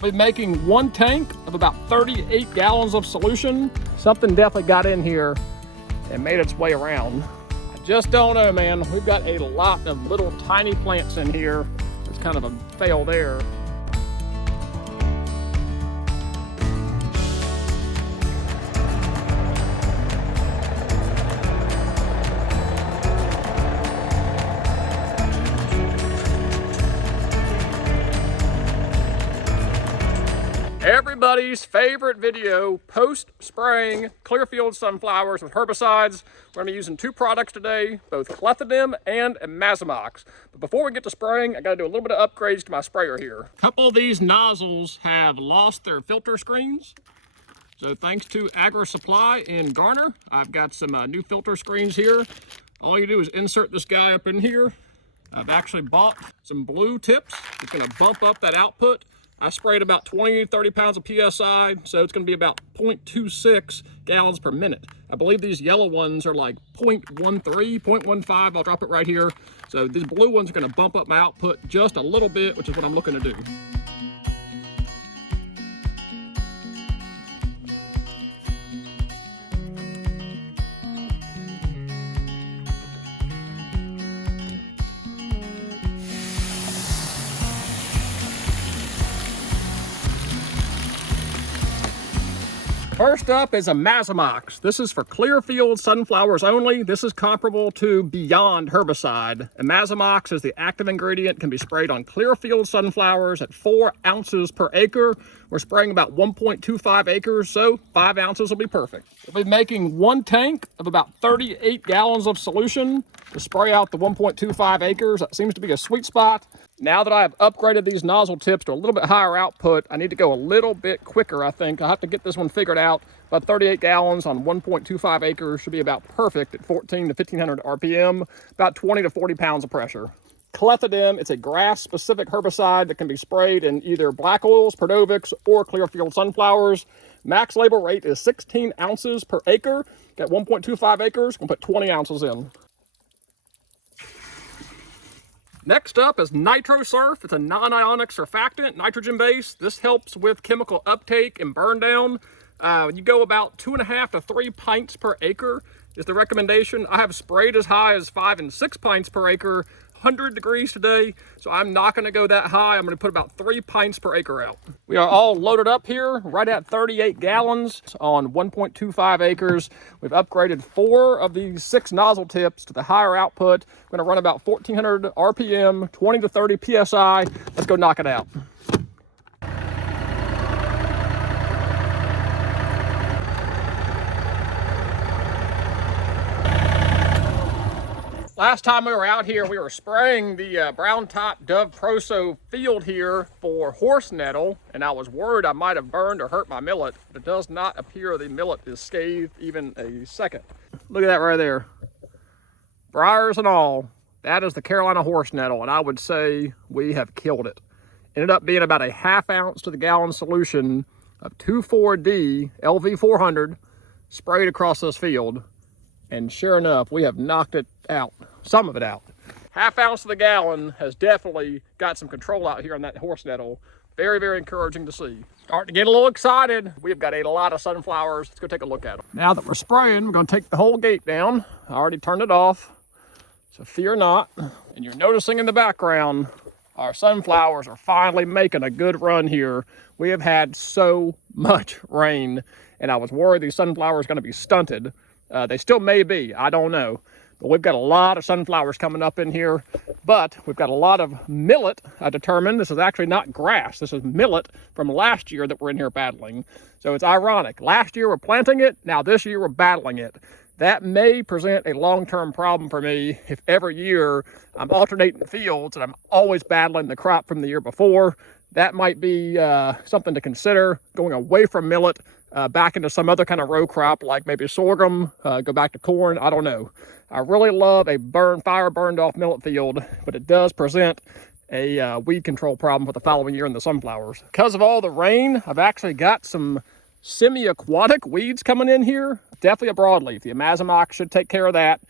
We'll be making one tank of about 38 gallons of solution. Something definitely got in here and made its way around. I just don't know, man. We've got a lot of little tiny plants in here. It's kind of a fail there. Everybody's favorite video, post-spraying clearfield sunflowers with herbicides. We're going to be using two products today, both clethodim and imazamox. But before we get to spraying, I got to do a little bit of upgrades to my sprayer here. A couple of these nozzles have lost their filter screens. So thanks to Agri Supply in Garner, I've got some new filter screens here. All you do is insert this guy up in here. I've actually bought some blue tips. It's going to bump up that output. I sprayed about 20-30 pounds of PSI, so it's going to be about 0.26 gallons per minute. I believe these yellow ones are like 0.13, 0.15. I'll drop it right here. So these blue ones are going to bump up my output just a little bit, which is what I'm looking to do. First up is imazamox. This is for clearfield sunflowers only. This is comparable to Beyond herbicide. Imazamox is the active ingredient, can be sprayed on clearfield sunflowers at 4 ounces per acre. We're spraying about 1.25 acres, so 5 ounces will be perfect. We'll be making one tank of about 38 gallons of solution to spray out the 1.25 acres. That seems to be a sweet spot. Now that I have upgraded these nozzle tips to a little bit higher output, I need to go a little bit quicker, I think. I'll have to get this one figured out. About 38 gallons on 1.25 acres should be about perfect at 14 to 1500 RPM, about 20 to 40 pounds of pressure. Clethodim, it's a grass-specific herbicide that can be sprayed in either black oils, Perdovics, or clearfield sunflowers. Max label rate is 16 ounces per acre. Got 1.25 acres, we'll put 20 ounces in. Next up is NitroSurf. It's a non-ionic surfactant, nitrogen-based. This helps with chemical uptake and burn down. You go about 2.5 to 3 pints per acre is the recommendation. I have sprayed as high as 5 and 6 pints per acre, 100 degrees today, so I'm not going to go that high. I'm going to put about 3 pints per acre out. We are all loaded up here, right at 38 gallons on 1.25 acres. We've upgraded 4 of these 6 nozzle tips to the higher output. We're going to run about 1400 RPM, 20 to 30 PSI. Let's go knock it out. Last time we were out here, we were spraying the brown top Dove Proso field here for horse nettle, and I was worried I might have burned or hurt my millet. But it does not appear the millet is scathed even a second. Look at that right there. Briars and all. That is the Carolina horse nettle, and I would say we have killed it. Ended up being about a 1/2 ounce to the gallon solution of 2,4-D LV400 sprayed across this field. And sure enough, we have knocked it out, some of it out. 1/2 ounce to the gallon has definitely got some control out here on that horse nettle. Very, very encouraging to see. Starting to get a little excited. We've got a lot of sunflowers. Let's go take a look at them. Now that we're spraying, we're going to take the whole gate down. I already turned it off, so fear not. And you're noticing in the background, our sunflowers are finally making a good run here. We have had so much rain, and I was worried these sunflowers are going to be stunted. They still may be, I don't know. But we've got a lot of sunflowers coming up in here, but we've got a lot of millet. I determined this is actually not grass. This is millet from last year that we're in here battling. So it's ironic. Last year we're planting it, now this year we're battling it. That may present a long-term problem for me if every year I'm alternating fields and I'm always battling the crop from the year before. That might be something to consider, going away from millet, back into some other kind of row crop, like maybe sorghum, go back to corn, I don't know. I really love a fire burned off millet field, but it does present a weed control problem for the following year in the sunflowers. Because of all the rain, I've actually got some semi-aquatic weeds coming in here. Definitely a broadleaf. The imazamox should take care of that.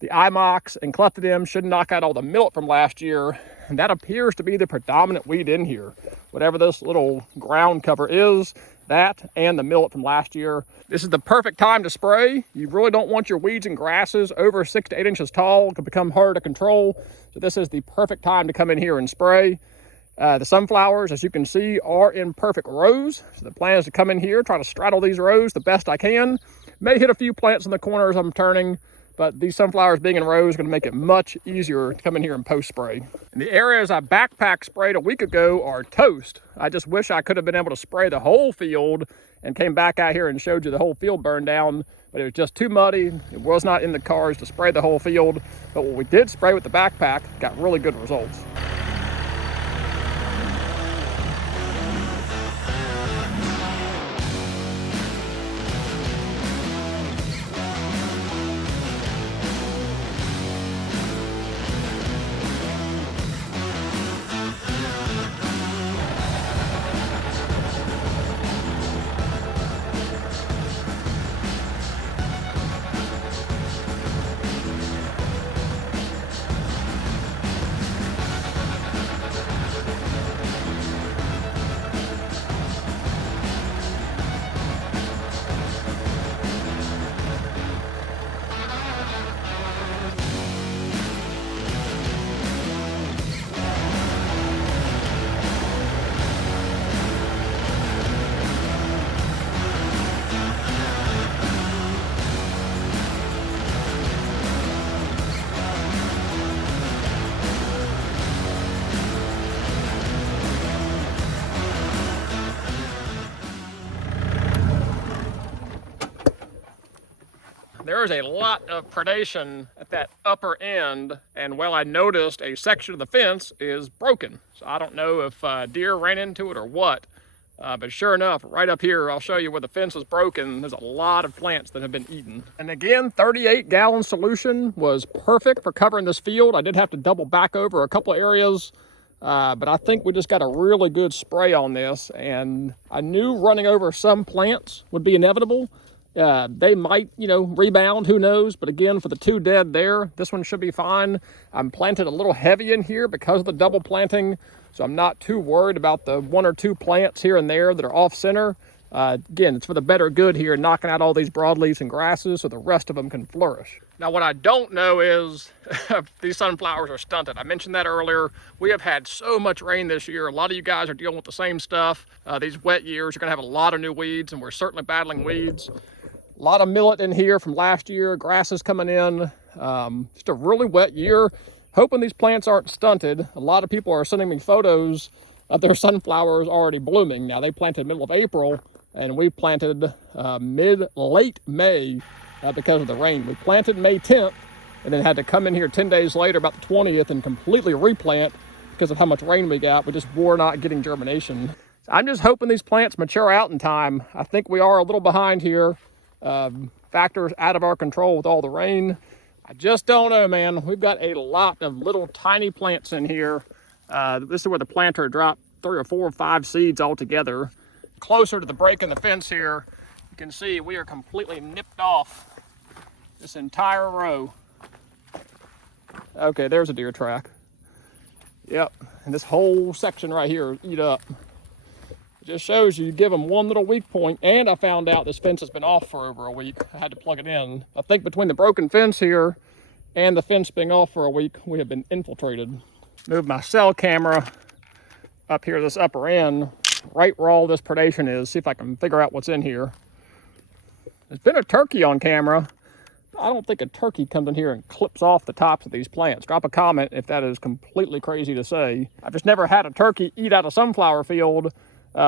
The IMOX and clethodim should knock out all the millet from last year, and that appears to be the predominant weed in here. Whatever this little ground cover is, that and the millet from last year. This is the perfect time to spray. You really don't want your weeds and grasses over 6 to 8 inches tall. It can become hard to control. So this is the perfect time to come in here and spray. The sunflowers, as you can see, are in perfect rows. So the plan is to come in here, try to straddle these rows the best I can. May hit a few plants in the corners I'm turning, but these sunflowers being in rows is going to make it much easier to come in here and post spray. And the areas I backpack sprayed a week ago are toast. I just wish I could have been able to spray the whole field and came back out here and showed you the whole field burned down, but it was just too muddy. It was not in the cars to spray the whole field, but what we did spray with the backpack got really good results. There is a lot of predation at that upper end, and well, I noticed a section of the fence is broken. So I don't know if deer ran into it or what, but sure enough, right up here, I'll show you where the fence is broken. There's a lot of plants that have been eaten. And again, 38-gallon solution was perfect for covering this field. I did have to double back over a couple of areas, but I think we just got a really good spray on this, and I knew running over some plants would be inevitable. They might, rebound, who knows? But again, for the 2 dead there, this one should be fine. I'm planted a little heavy in here because of the double planting, so I'm not too worried about the 1 or 2 plants here and there that are off center. Again, it's for the better good here, knocking out all these broadleaves and grasses so the rest of them can flourish. Now, what I don't know is if these sunflowers are stunted. I mentioned that earlier. We have had so much rain this year. A lot of you guys are dealing with the same stuff. These wet years, you're going to have a lot of new weeds, and we're certainly battling weeds. A lot of millet in here from last year, grasses coming in. Just a really wet year. Hoping these plants aren't stunted. A lot of people are sending me photos of their sunflowers already blooming. Now, they planted middle of April, and we planted late May because of the rain. We planted May 10th, and then had to come in here 10 days later, about the 20th, and completely replant because of how much rain we got. We just were not getting germination. So I'm just hoping these plants mature out in time. I think we are a little behind here. Factors out of our control with all the rain. I just don't know, man. We've got a lot of little tiny plants in here. This is where the planter dropped 3 or 4 or 5 seeds all together. Closer to the break in the fence here, you can see we are completely nipped off this entire row. Okay, there's a deer track. Yep, and this whole section right here is eat up. Just shows you give them one little weak point, and I found out this fence has been off for over a week. I had to plug it in. I think between the broken fence here and the fence being off for a week, we have been infiltrated. Move my cell camera up here, this upper end, right where all this predation is, see if I can figure out what's in here. There's been a turkey on camera. I don't think a turkey comes in here and clips off the tops of these plants. Drop a comment if that is completely crazy to say. I've just never had a turkey eat out a sunflower field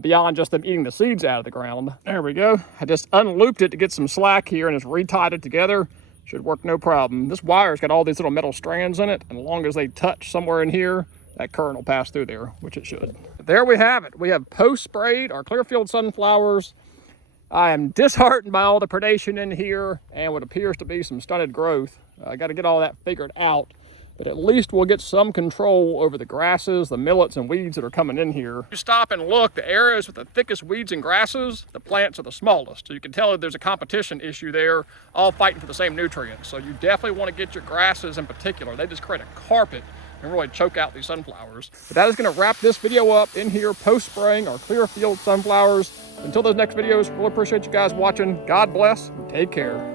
beyond just them eating the seeds out of the ground. There we go. I just unlooped it to get some slack here and just retied it together. Should work no problem. This wire's got all these little metal strands in it, and as long as they touch somewhere in here, that current will pass through there, which it should. But there we have it. We have post-sprayed our clearfield sunflowers. I am disheartened by all the predation in here and what appears to be some stunted growth. I got to get all that figured out. but at least we'll get some control over the grasses, the millets, and weeds that are coming in here. If you stop and look, the areas with the thickest weeds and grasses, the plants are the smallest. So you can tell that there's a competition issue there, all fighting for the same nutrients. So you definitely want to get your grasses in particular. They just create a carpet and really choke out these sunflowers. But that is going to wrap this video up in here post-spraying our Clearfield sunflowers. Until those next videos, really appreciate you guys watching. God bless and take care.